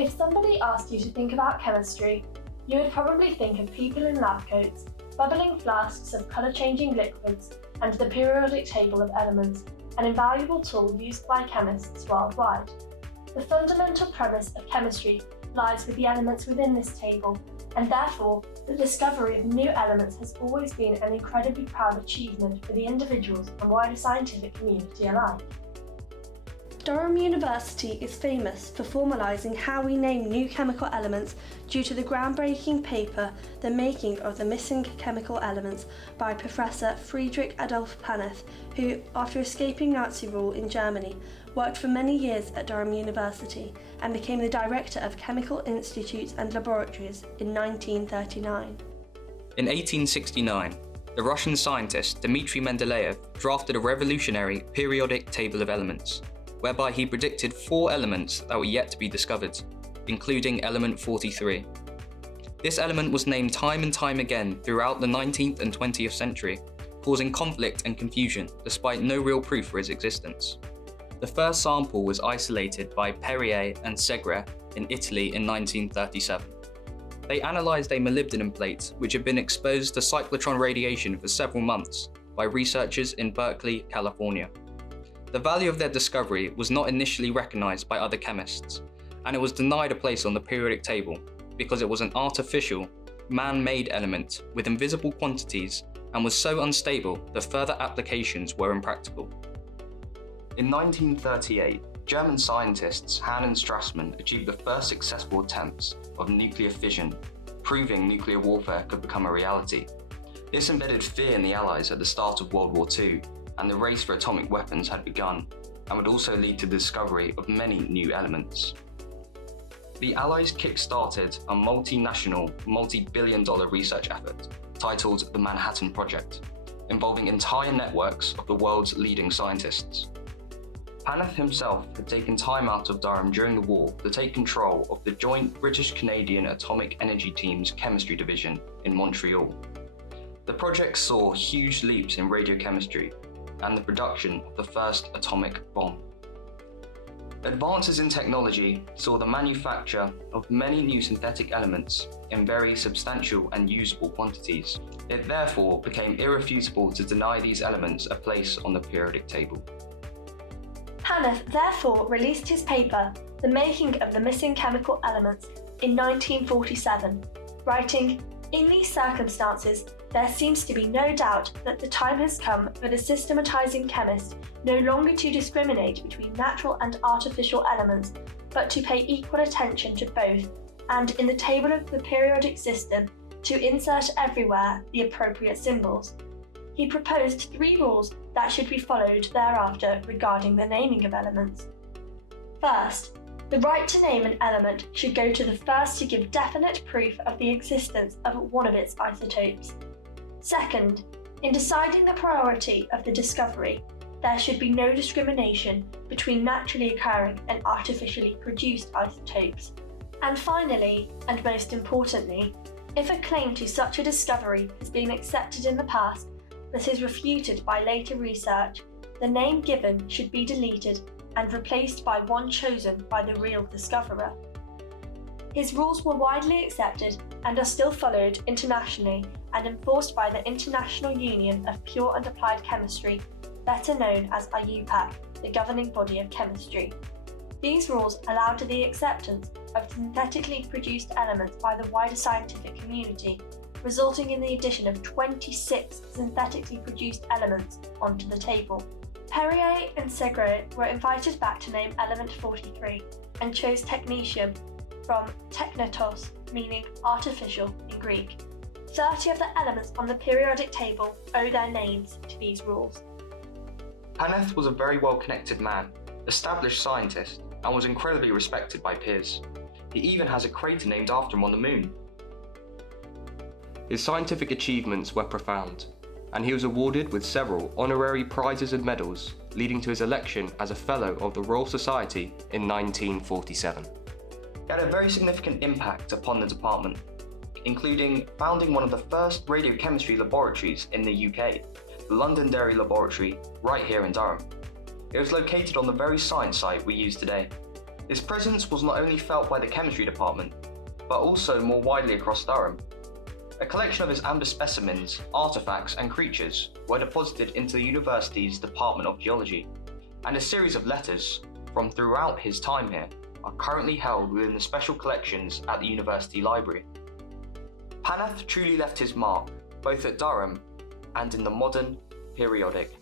If somebody asked you to think about chemistry, you would probably think of people in lab coats, bubbling flasks of colour-changing liquids, and the periodic table of elements, an invaluable tool used by chemists worldwide. The fundamental premise of chemistry lies with the elements within this table, and therefore the discovery of new elements has always been an incredibly proud achievement for the individuals and wider scientific community alike. Durham University is famous for formalising how we name new chemical elements due to the groundbreaking paper The Making of the Missing Chemical Elements by Professor Friedrich Adolf Paneth, who, after escaping Nazi rule in Germany, worked for many years at Durham University and became the director of chemical institutes and laboratories in 1939. In 1869, the Russian scientist Dmitry Mendeleev drafted a revolutionary periodic table of elements, whereby he predicted 4 elements that were yet to be discovered, including element 43. This element was named time and time again throughout the 19th and 20th century, causing conflict and confusion despite no real proof for its existence. The first sample was isolated by Perrier and Segre in Italy in 1937. They analysed a molybdenum plate which had been exposed to cyclotron radiation for several months by researchers in Berkeley, California. The value of their discovery was not initially recognised by other chemists, and it was denied a place on the periodic table because it was an artificial, man-made element with invisible quantities and was so unstable that further applications were impractical. In 1938, German scientists Hahn and Strassmann achieved the first successful attempts of nuclear fission, proving nuclear warfare could become a reality. This embedded fear in the Allies at the start of World War II, and the race for atomic weapons had begun, and would also lead to the discovery of many new elements. The Allies kick-started a multinational, multi-billion-dollar research effort titled the Manhattan Project, involving entire networks of the world's leading scientists. Paneth himself had taken time out of Durham during the war to take control of the joint British-Canadian Atomic Energy Team's chemistry division in Montreal. The project saw huge leaps in radiochemistry and the production of the first atomic bomb. Advances in technology saw the manufacture of many new synthetic elements in very substantial and usable quantities. It therefore became irrefutable to deny these elements a place on the periodic table. Paneth therefore released his paper, The Making of the Missing Chemical Elements, in 1947, writing, "In these circumstances, there seems to be no doubt that the time has come for the systematizing chemist no longer to discriminate between natural and artificial elements, but to pay equal attention to both, and in the table of the periodic system, to insert everywhere the appropriate symbols." He proposed 3 rules that should be followed thereafter regarding the naming of elements. First, the right to name an element should go to the first to give definite proof of the existence of one of its isotopes. Second, in deciding the priority of the discovery, there should be no discrimination between naturally occurring and artificially produced isotopes. And finally, and most importantly, if a claim to such a discovery has been accepted in the past but is refuted by later research, the name given should be deleted and replaced by one chosen by the real discoverer. His rules were widely accepted and are still followed internationally and enforced by the International Union of Pure and Applied Chemistry, better known as IUPAC, the governing body of chemistry. These rules allowed the acceptance of synthetically produced elements by the wider scientific community, resulting in the addition of 26 synthetically produced elements onto the table. Perrier and Segre were invited back to name element 43 and chose technetium from teknetos, meaning artificial in Greek. 30 of the elements on the periodic table owe their names to these rules. Paneth was a very well-connected man, established scientist, and was incredibly respected by peers. He even has a crater named after him on the moon. His scientific achievements were profound, and he was awarded with several honorary prizes and medals, leading to his election as a Fellow of the Royal Society in 1947. He had a very significant impact upon the department, including founding one of the first radiochemistry laboratories in the UK, the Londonderry Laboratory, right here in Durham. It was located on the very science site we use today. His presence was not only felt by the chemistry department, but also more widely across Durham. A collection of his amber specimens, artefacts and creatures were deposited into the university's Department of Geology, and a series of letters from throughout his time here are currently held within the special collections at the University Library. Paneth truly left his mark, both at Durham and in the modern periodic